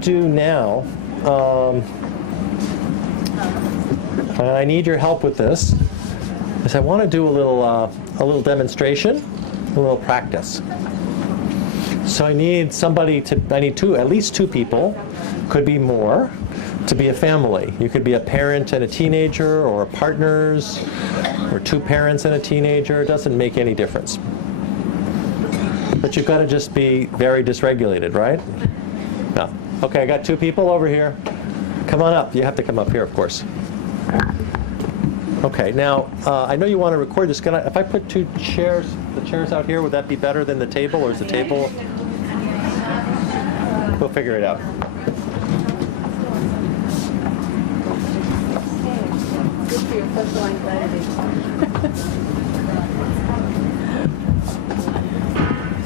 Do now, and I need your help with this, is I want to do a little demonstration, a little practice. So I need at least two people, could be more, to be a family. You could be a parent and a teenager, or partners, or two parents and a teenager. It doesn't make any difference. But you've got to just be very dysregulated, right? No. Okay, I got two people over here. Come on up. You have to come up here, of course. Okay, now, I know you want to record this. If I put the chairs out here, would that be better than the table, or is the table? We'll figure it out. Good for your social anxiety.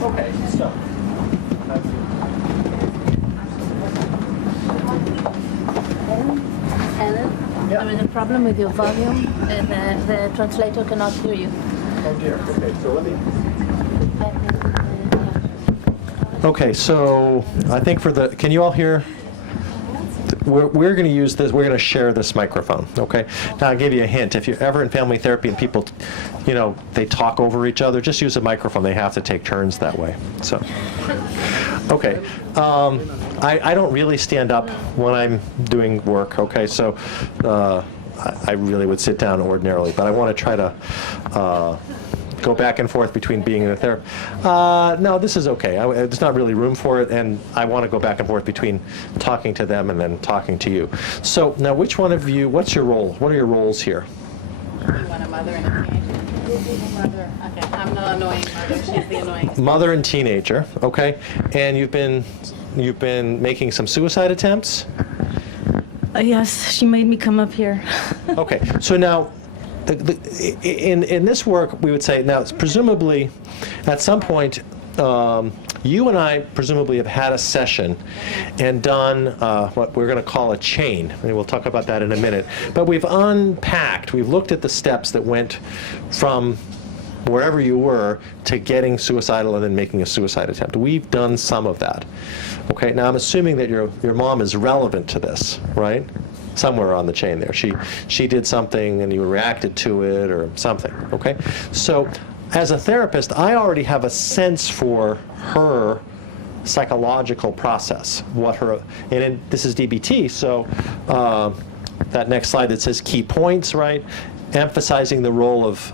Okay, so. Alan, there is a problem with your volume, and the translator cannot hear you. Oh dear. Okay, so let me. Okay, so I think can you all hear? We're going to use this, we're going to share this microphone, okay? Now, I'll give you a hint. If you're ever in family therapy and people, they talk over each other, just use a microphone. They have to take turns that way, so. Okay, I don't really stand up when I'm doing work, okay? So I really would sit down ordinarily, but I want to try to go back and forth between being in a therapy. No, this is okay. There's not really room for it, and I want to go back and forth between talking to them and then talking to you. So now, which one of you, what's your role? What are your roles here? You want a mother and a teenager? Mother. Okay, I'm the annoying mother. She's the annoying. Mother and teenager, okay. And you've been making some suicide attempts? Yes, she made me come up here. Okay, so now, in this work, we would say, now, presumably, at some point, you and I presumably have had a session and done what we're going to call a chain, and we'll talk about that in a minute. But we've unpacked, we've looked at the steps that went from wherever you were to getting suicidal and then making a suicide attempt. We've done some of that. Okay, now I'm assuming that your mom is relevant to this, right? Somewhere on the chain there. She did something and you reacted to it or something, okay? So as a therapist, I already have a sense for her psychological process, this is DBT, so that next slide that says key points, right? Emphasizing the role of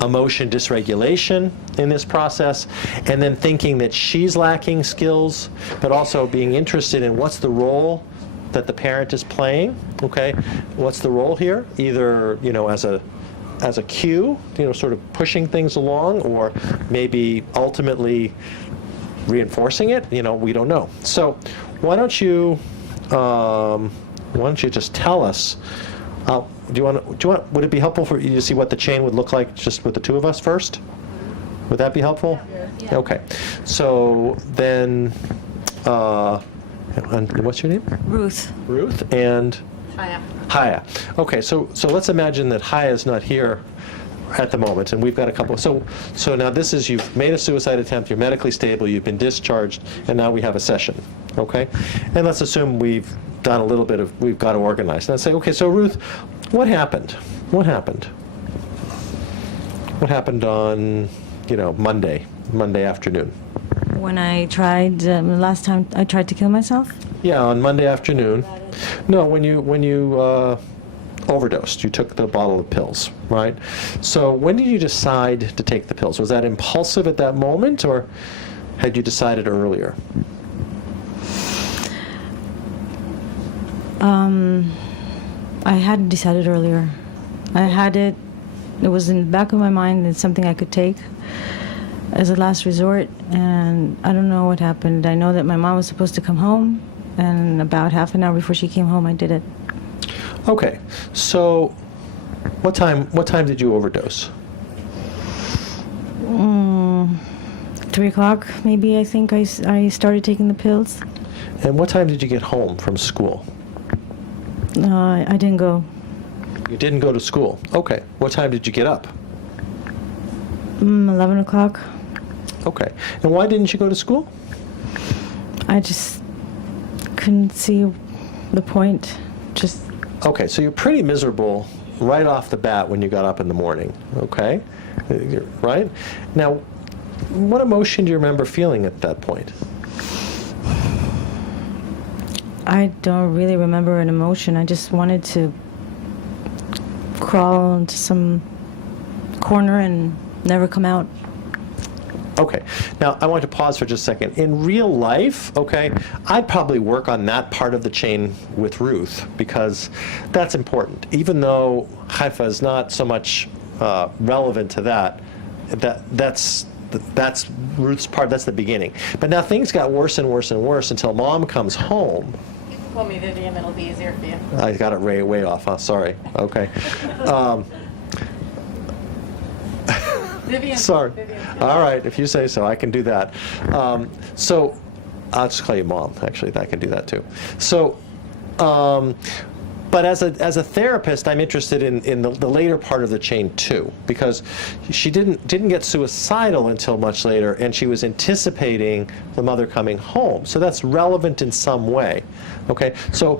emotion dysregulation in this process, and then thinking that she's lacking skills, but also being interested in what's the role that the parent is playing, okay? What's the role here? Either, as a cue, sort of pushing things along, or maybe ultimately reinforcing it, we don't know. So why don't you just tell us, would it be helpful for you to see what the chain would look like just with the two of us first? Would that be helpful? Yeah. Okay. So then, and what's your name? Ruth. Ruth and? Haya. Okay, so let's imagine that Haya's not here at the moment, and we've got a couple. So now this is, you've made a suicide attempt, you're medically stable, you've been discharged, and now we have a session, okay? And let's assume we've done we've got to organize. And let's say, okay, so Ruth, what happened? What happened? What happened on, Monday afternoon? When I tried, last time I tried to kill myself? Yeah, on Monday afternoon. No, when you overdosed, you took the bottle of pills, right? So when did you decide to take the pills? Was that impulsive at that moment, or had you decided earlier? I hadn't decided earlier. It was in the back of my mind, it's something I could take as a last resort, and I don't know what happened. I know that my mom was supposed to come home, and about half an hour before she came home, I did it. Okay, so what time did you overdose? 3 o'clock, maybe, I think I started taking the pills. And what time did you get home from school? I didn't go. You didn't go to school. Okay, what time did you get up? 11 o'clock. Okay, and why didn't you go to school? I just couldn't see the point. Just Okay, so you're pretty miserable right off the bat when you got up in the morning, okay? Right? Now, what emotion do you remember feeling at that point? I don't really remember an emotion. I just wanted to crawl into some corner and never come out. Okay, now I want to pause for just a second. In real life, okay, I'd probably work on that part of the chain with Ruth because that's important. Even though Haifa is not so much relevant to that's Ruth's part, that's the beginning. But now things got worse and worse and worse until Mom comes home. You can call me Vivian, it'll be easier for you. I got it way off, huh? Sorry. Okay. Vivian. Sorry. Vivian. All right, if you say so, I can do that. So I'll just call you Mom, actually. I can do that too. So, but as a therapist, I'm interested in the later part of the chain too, because she didn't get suicidal until much later, and she was anticipating the mother coming home. So that's relevant in some way. Okay, so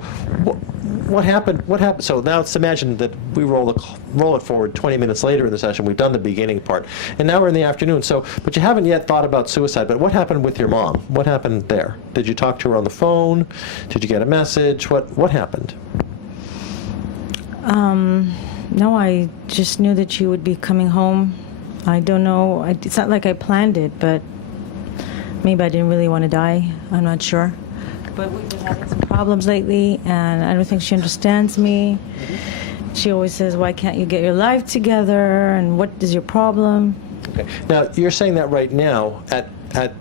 what happened? What happened? So now let's imagine that we roll it forward 20 minutes later in the session. We've done the beginning part, and now we're in the afternoon. So, but you haven't yet thought about suicide. But what happened with your mom? What happened there? Did you talk to her on the phone? Did you get a message? What happened? No, I just knew that she would be coming home. I don't know. It's not like I planned it, but maybe I didn't really want to die. I'm not sure. But we've been having some problems lately, and I don't think she understands me. She always says, "Why can't you get your life together? And what is your problem?" Okay. Now you're saying that right now at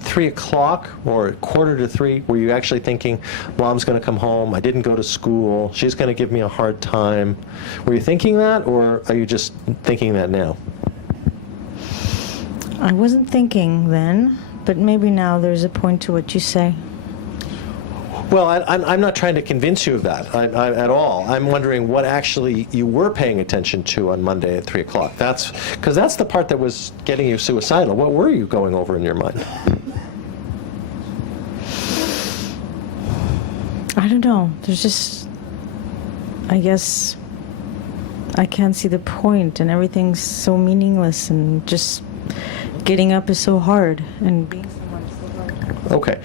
3 o'clock or quarter to 3, were you actually thinking, Mom's going to come home, I didn't go to school, she's going to give me a hard time? Were you thinking that, or are you just thinking that now? I wasn't thinking then, but maybe now there's a point to what you say. Well, I'm not trying to convince you of that at all. I'm wondering what actually you were paying attention to on Monday at 3 o'clock. Because that's the part that was getting you suicidal. What were you going over in your mind? I don't know. There's just, I guess, I can't see the point, and everything's so meaningless, and just getting up is so hard, and being someone is so hard. Okay.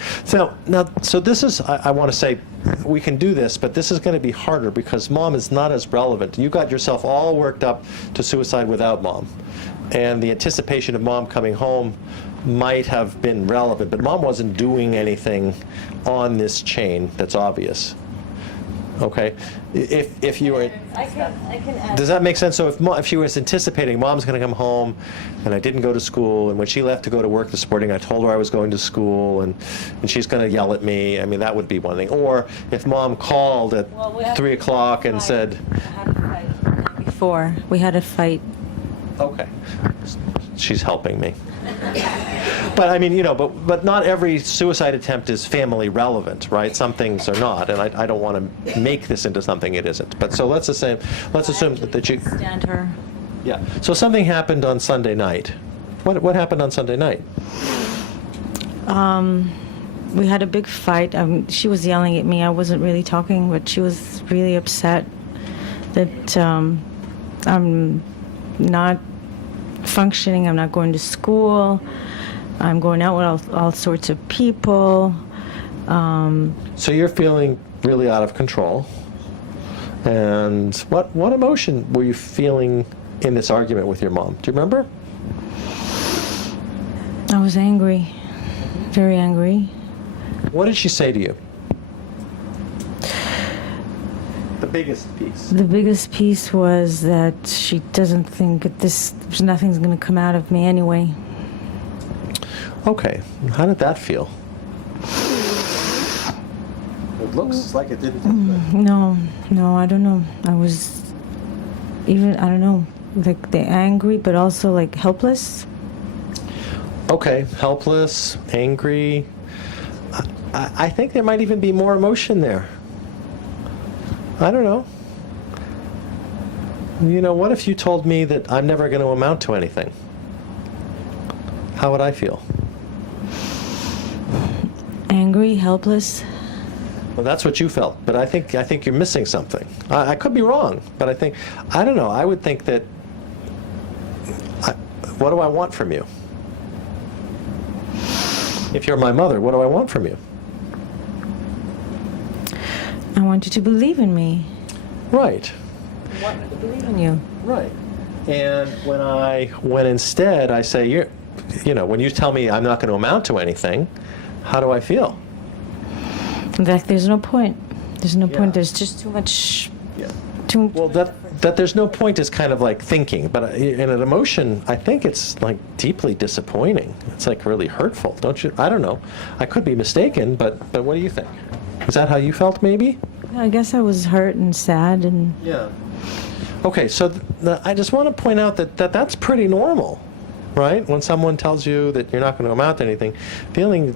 So this is, I want to say, we can do this, but this is going to be harder because Mom is not as relevant. You got yourself all worked up to suicide without Mom. And the anticipation of Mom coming home might have been relevant, but Mom wasn't doing anything on this chain that's obvious. Okay? If you were... I can add. Does that make sense? So if she was anticipating Mom's going to come home, and I didn't go to school, and when she left to go to work this morning, I told her I was going to school, and she's going to yell at me, I mean, that would be one thing. Or if Mom called at 3 o'clock and said... I had a fight the night before. We had a fight. Okay. She's helping me. But I mean, but not every suicide attempt is family relevant, right? Some things are not, and I don't want to make this into something it isn't. But so let's assume that you... Stand her. Yeah. So something happened on Sunday night. What happened on Sunday night? We had a big fight. She was yelling at me. I wasn't really talking, but she was really upset that I'm not functioning. I'm not going to school. I'm going out with all sorts of people. So you're feeling really out of control. And what emotion were you feeling in this argument with your mom? Do you remember? I was angry, very angry. What did she say to you? The biggest piece. The biggest piece was that she doesn't think that nothing's going to come out of me anyway. Okay. How did that feel? It looks like it didn't feel good. No, I don't know. I was I don't know, like the angry, but also like helpless. Okay, helpless, angry. I think there might even be more emotion there. I don't know. What if you told me that I'm never going to amount to anything? How would I feel? Angry, helpless. Well, that's what you felt, but I think you're missing something. I could be wrong, but I don't know. I would think that. What do I want from you? If you're my mother, what do I want from you? I want you to believe in me. Right. I want me to believe in you. Right. And when instead I say, when you tell me I'm not going to amount to anything, how do I feel? In fact, there's no point. There's no Yeah. point. There's just too much. Yeah. Too. Well, that there's no point is kind of like thinking, but in an emotion, I think it's like deeply disappointing. It's like really hurtful, don't you? I don't know. I could be mistaken, but what do you think? Is that how you felt, maybe? I guess I was hurt and sad and. Yeah. Okay, so I just want to point out that's pretty normal, right? When someone tells you that you're not going to amount to anything, feeling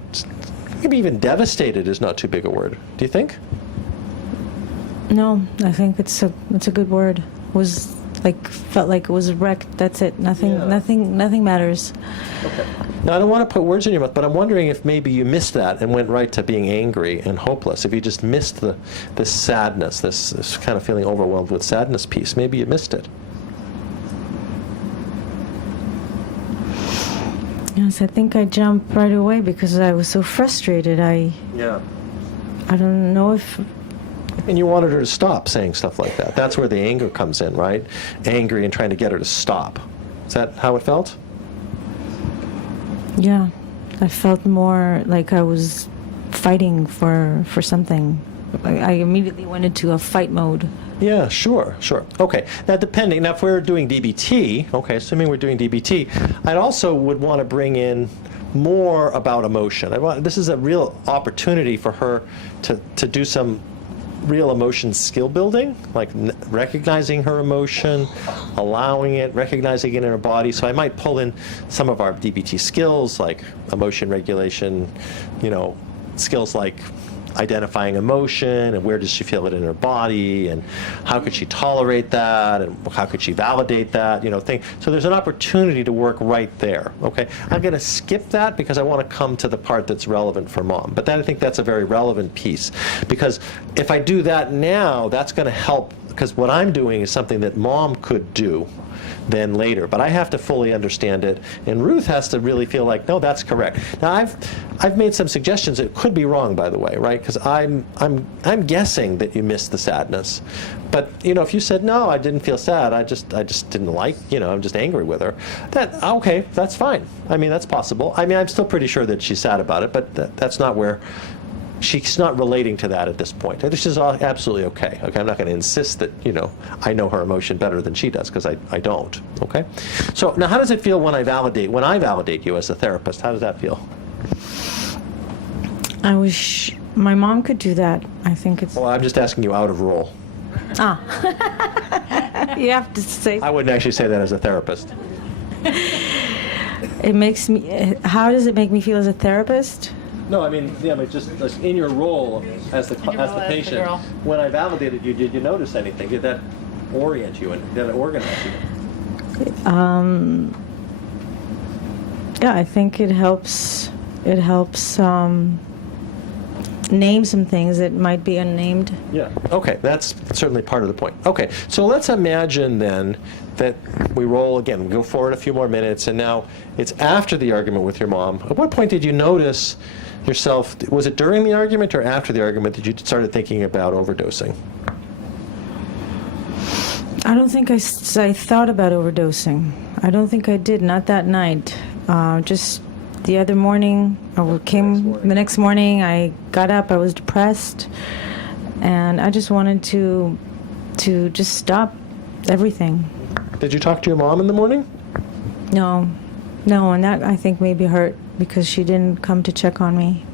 maybe even devastated is not too big a word. Do you think? No, I think it's a good word. Felt like it was wrecked. That's it. Nothing. Yeah. Nothing matters. Okay. Now, I don't want to put words in your mouth, but I'm wondering if maybe you missed that and went right to being angry and hopeless. If you just missed this sadness, this kind of feeling overwhelmed with sadness piece, maybe you missed it. Yes, I think I jumped right away because I was so frustrated. Yeah. I don't know if. And you wanted her to stop saying stuff like that. That's where the anger comes in, right? Angry and trying to get her to stop. Is that how it felt? Yeah, I felt more like I was fighting for something. I immediately went into a fight mode. Yeah, sure. Okay. Now, if we're doing DBT, okay, assuming we're doing DBT, I'd also would want to bring in more about emotion. This is a real opportunity for her to do some real emotion skill building, like recognizing her emotion, allowing it, recognizing it in her body. So I might pull in some of our DBT skills, like emotion regulation, skills like identifying emotion and where does she feel it in her body and how could she tolerate that and how could she validate that, thing. So there's an opportunity to work right there, okay? I'm going to skip that because I want to come to the part that's relevant for mom. But I think that's a very relevant piece because if I do that now, that's going to help because what I'm doing is something that mom could do then later, but I have to fully understand it, and Ruth has to really feel like, no, that's correct. Now, I've made some suggestions that could be wrong, by the way, right? Because I'm guessing that you missed the sadness, but if you said no, I didn't feel sad, I just didn't like, I'm just angry with her. Okay, that's fine. I mean, that's possible. I mean, I'm still pretty sure that she's sad about it, but that's not where. She's not relating to that at this point. This is absolutely okay. Okay, I'm not going to insist that, I know her emotion better than she does, because I don't. Okay? So now how does it feel when I validate you as a therapist? How does that feel? I wish my mom could do that. I think it's. Well, I'm just asking you out of role. You have to say. I wouldn't actually say that as a therapist. It makes me. How does it make me feel as a therapist? No, I mean, just in your role as the role as the patient, girl. when I validated you, did you notice anything? Did that orient you and did it organize you? Yeah, I think it helps. It helps name some things that might be unnamed. Yeah. Okay, that's certainly part of the point. Okay, so let's imagine then that we roll again, we go forward a few more minutes, and now it's after the argument with your mom. At what point did you notice yourself, was it during the argument or after the argument that you started thinking about overdosing? I don't think I thought about overdosing. I don't think I did, not that night. Just the other morning, the next morning, I got up, I was depressed, and I just wanted to just stop everything. Did you talk to your mom in the morning? No, and that I think maybe hurt because she didn't come to check on me.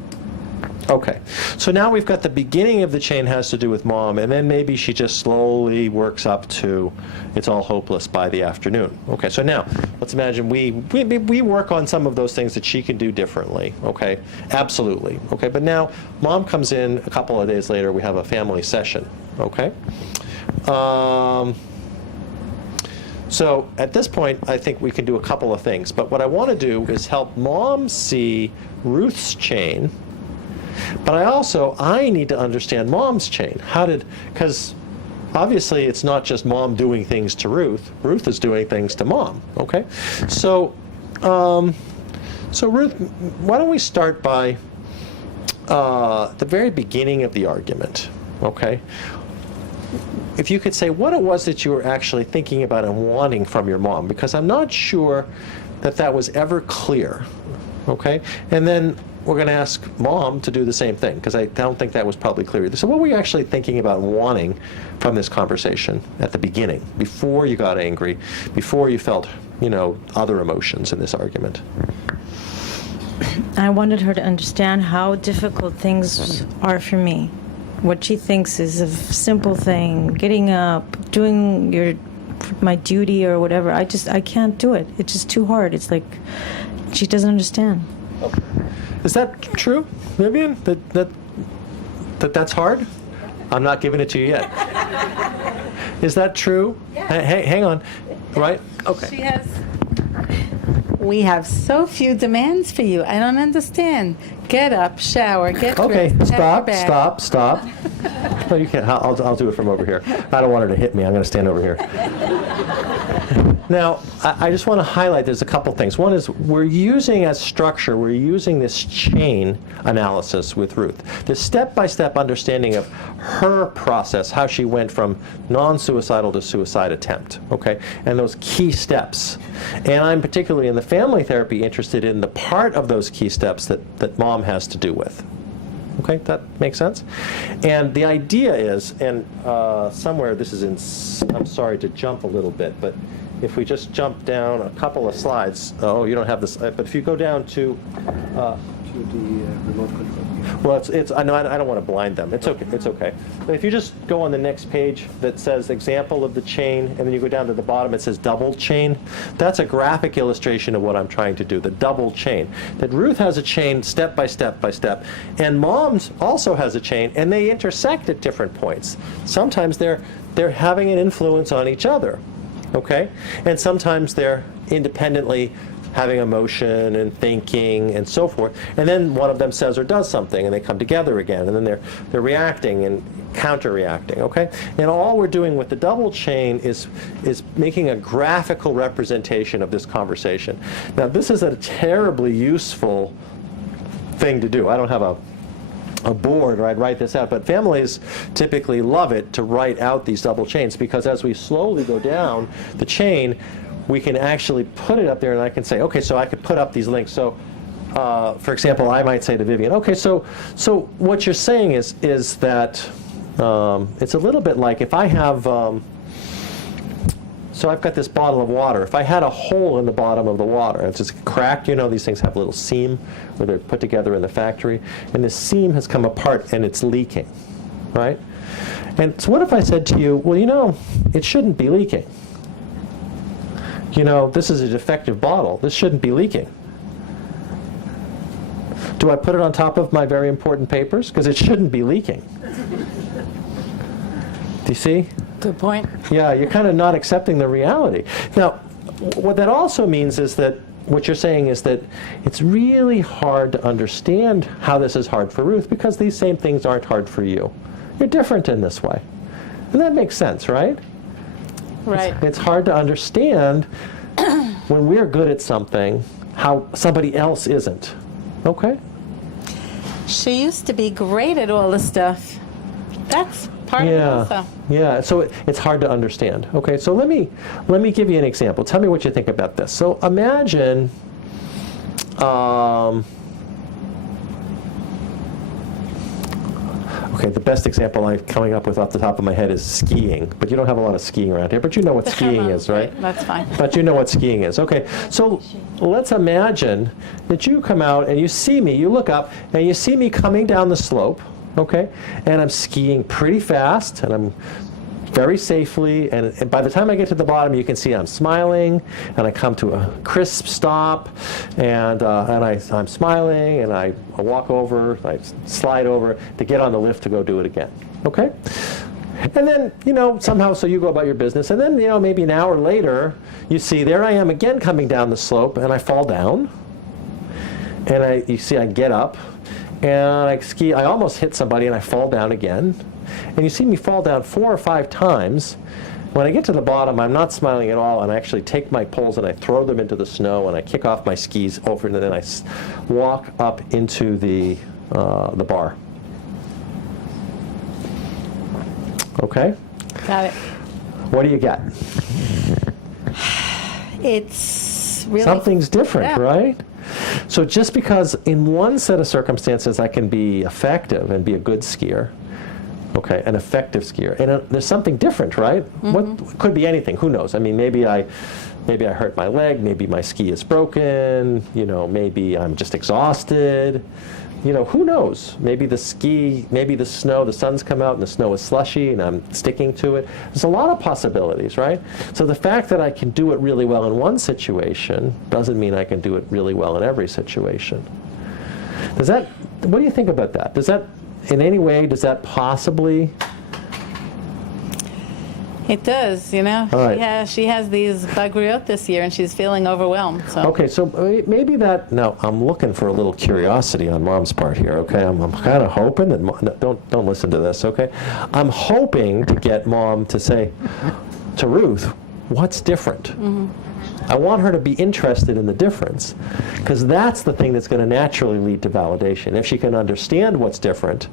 Okay, so now we've got the beginning of the chain has to do with mom, and then maybe she just slowly works up to it's all hopeless by the afternoon. Okay, so now let's imagine we work on some of those things that she can do differently. Okay, absolutely. Okay, but now mom comes in a couple of days later. We have a family session. Okay. So at this point, I think we can do a couple of things. But what I want to do is help mom see Ruth's chain But I need to understand mom's chain. Because obviously it's not just mom doing things to Ruth. Ruth is doing things to mom, okay? So Ruth, why don't we start by the very beginning of the argument, okay? If you could say what it was that you were actually thinking about and wanting from your mom, because I'm not sure that was ever clear, okay? And then we're going to ask mom to do the same thing, because I don't think that was probably clear either. So what were you actually thinking about and wanting from this conversation at the beginning, before you got angry, before you felt, other emotions in this argument? I wanted her to understand how difficult things are for me. What she thinks is a simple thing, getting up, doing my duty or whatever. I can't do it. It's just too hard. It's like she doesn't understand. Is that true, Vivian? That's hard? I'm not giving it to you yet. Is that true? Yeah. Hey, hang on. Right? Okay. We have so few demands for you. I don't understand. Get up, shower, get dressed. Okay, pack your bag. stop. No, you can't. I'll do it from over here. I don't want her to hit me. I'm going to stand over here. Now, I just want to highlight there's a couple things. One is we're using this chain analysis with Ruth, this step-by-step understanding of her process, how she went from non-suicidal to suicide attempt, okay, and those key steps. And I'm particularly in the family therapy interested in the part of those key steps that mom has to do with. Okay, that makes sense? And the idea is, and somewhere this is in, I'm sorry to jump a little bit, but if we just jump down a couple of slides, you don't have this, but if you go down to the remote control. well, I know I don't want to blind them. It's okay. But if you just go on the next page that says example of the chain, and then you go down to the bottom, it says double chain. That's a graphic illustration of what I'm trying to do, the double chain. That Ruth has a chain step by step by step, and mom's also has a chain, and they intersect at different points. Sometimes they're having an influence on each other, okay? And sometimes they're independently having emotion and thinking and so forth, and then one of them says or does something, and they come together again, and then they're reacting and counter-reacting, okay? And all we're doing with the double chain is making a graphical representation of this conversation. Now, this is a terribly useful thing to do. I don't have a board where I'd write this out, but families typically love it to write out these double chains, because as we slowly go down the chain, we can actually put it up there, and I can say, okay, so I could put up these links. So, for example, I might say to Vivian, okay, so what you're saying is that it's a little bit like if I have, so I've got this bottle of water. If I had a hole in the bottom of the water, and it's just cracked, these things have a little seam where they're put together in the factory, and this seam has come apart and it's leaking, right? And so what if I said to you, well, it shouldn't be leaking. This is a defective bottle. This shouldn't be leaking. Do I put it on top of my very important papers? Because it shouldn't be leaking. Do you see? Good point. Yeah, you're kind of not accepting the reality. Now, what that also means is that what you're saying is that it's really hard to understand how this is hard for Ruth, because these same things aren't hard for you. You're different in this way. And that makes sense, right? Right. It's hard to understand when we're good at something, how somebody else isn't. Okay? She used to be great at all this stuff. That's part of it also. Yeah, so it's hard to understand. Okay, so let me give you an example. Tell me what you think about this. So imagine, okay, the best example I'm coming up with off the top of my head is skiing, but you don't have a lot of skiing around here, but you know what skiing is, right? That's fine. But you know what skiing is. Okay, so let's imagine that you come out and you see me, you look up, and you see me coming down the slope, okay? And I'm skiing pretty fast, and I'm very safely, and by the time I get to the bottom, you can see I'm smiling, and I come to a crisp stop, and I'm smiling, and I walk over, I slide over to get on the lift to go do it again, okay? And then, somehow, so you go about your business, and then, maybe an hour later, you see, there I am again coming down the slope, and I fall down, and you see I get up, and I ski. I almost hit somebody, and I fall down again. And you see me fall down 4 or 5 times. When I get to the bottom, I'm not smiling at all, and I actually take my poles and I throw them into the snow, and I kick off my skis over, and then I walk up into the bar. Okay? Got it. What do you get? It's really Something's different, Yeah. right? So just because in one set of circumstances I can be effective and be a good skier, okay, an effective skier, and there's something different, right? What could be anything? Who knows? I mean, maybe I hurt my leg, maybe my ski is broken, maybe I'm just exhausted. Who knows? Maybe the snow, the sun's come out and the snow is slushy and I'm sticking to it. There's a lot of possibilities, right? So the fact that I can do it really well in one situation doesn't mean I can do it really well in every situation. What do you think about that? In any way, does that possibly? It does, All right. She has these bagriyot this year, and she's feeling overwhelmed. So. Okay, so maybe now I'm looking for a little curiosity on Mom's part here, okay? I'm kind of hoping that, don't listen to this, okay? I'm hoping to get Mom to say to Ruth, what's different? I want her to be interested in the difference, because that's the thing that's going to naturally lead to validation. If she can understand what's different,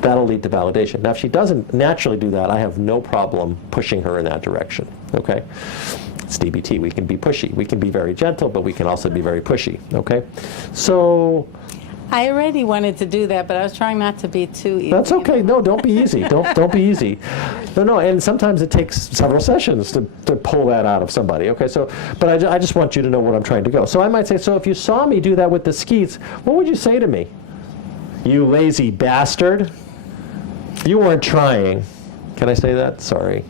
that'll lead to validation. Now, if she doesn't naturally do that, I have no problem pushing her in that direction, okay? It's DBT. We can be pushy. We can be very gentle, but we can also be very pushy, okay? So I already wanted to do that, but I was trying not to be too easy. that's okay. No, don't be easy. Don't be easy. No, and sometimes it takes several sessions to pull that out of somebody, okay? So, but I just want you to know where I'm trying to go. So I might say, so if you saw me do that with the skis, what would you say to me? You lazy bastard. You weren't trying. Can I say that? Sorry,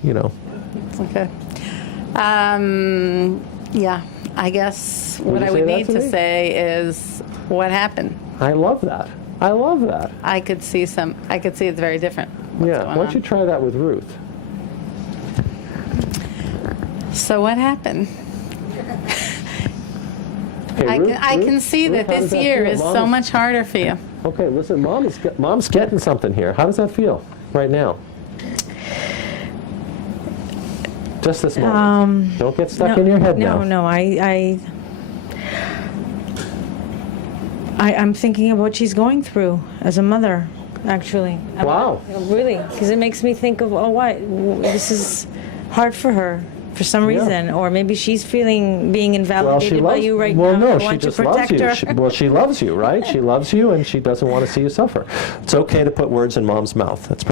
Okay. Yeah, I guess what I you would say that need to to me? say is what happened. I love that. I love that. I could see it's very different. What's Yeah, going why don't on. you try that with Ruth? So what happened? Okay, I Ruth, can see Ruth, that how does this year feel? is Mom so much harder for you. Okay, listen, Mom's getting something here. How does that feel right now? Just this moment. Don't get stuck in your head now. No, I'm thinking of what she's going through as a mother, actually. Wow. Really, because it makes me think of, this is hard for her for some Yeah. reason, or maybe she's being Well, she invalidated by loves you right well, now. no, You she want to just loves protect you. her. She loves you, right? She loves you, and she doesn't want to see you suffer. It's okay to put words in Mom's mouth. That's